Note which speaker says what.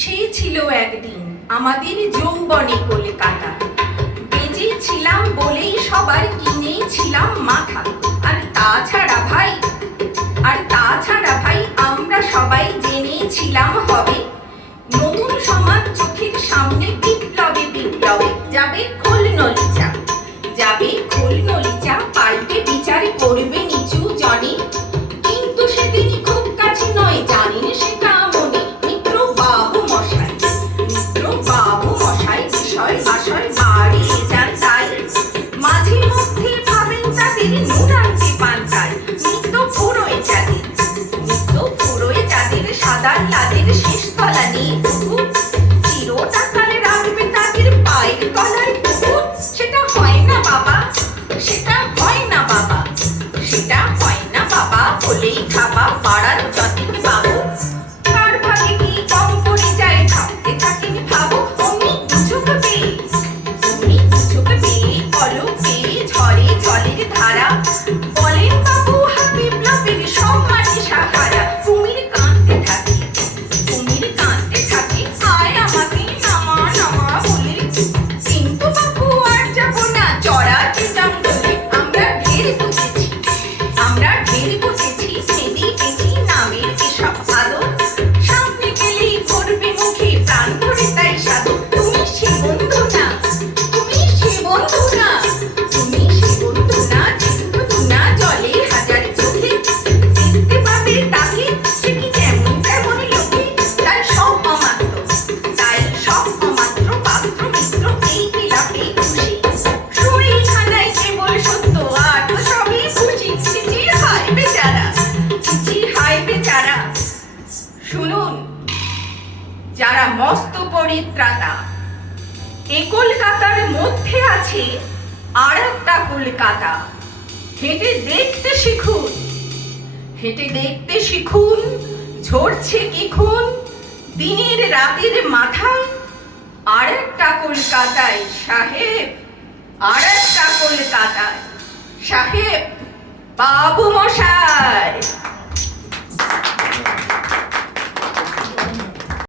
Speaker 1: সে ছিল একদিন আমাদের যৌবনে কলকাতা। বেজে ছিলাম বলেই সবার কিনেই ছিলাম মাথা। আর তাছাড়া ভাই, আর তাছাড়া ভাই আমরা সবাই জেনেই ছিলাম হবে। নতুন সমাজ চোখের সামনে বিপ্লবে বিপ্লবে যাবে খোল নলিচা। শেষ তলা নিয়ে পুকুর চিরটা কালে রাখবে তাদের পায়ের তলায় পুকুর সেটা হয় না বাবা, সেটা হয় না বাবা, সেটা হয় না বাবা বলেই খাবা পাড়ার শুনুন। যারা মস্ত পরিত্রাতা, এ কলকাতার মধ্যে আছে আর একটা কলকাতা। হেঁটে দেখতে শিখুন। হেঁটে দেখতে শিখুন, ঝরছে কি খুন দিনের রাতের মাথায় আর একটা কলকাতায় সাহেব, আর একটা কলকাতায় সাহেব বাবু মশাই।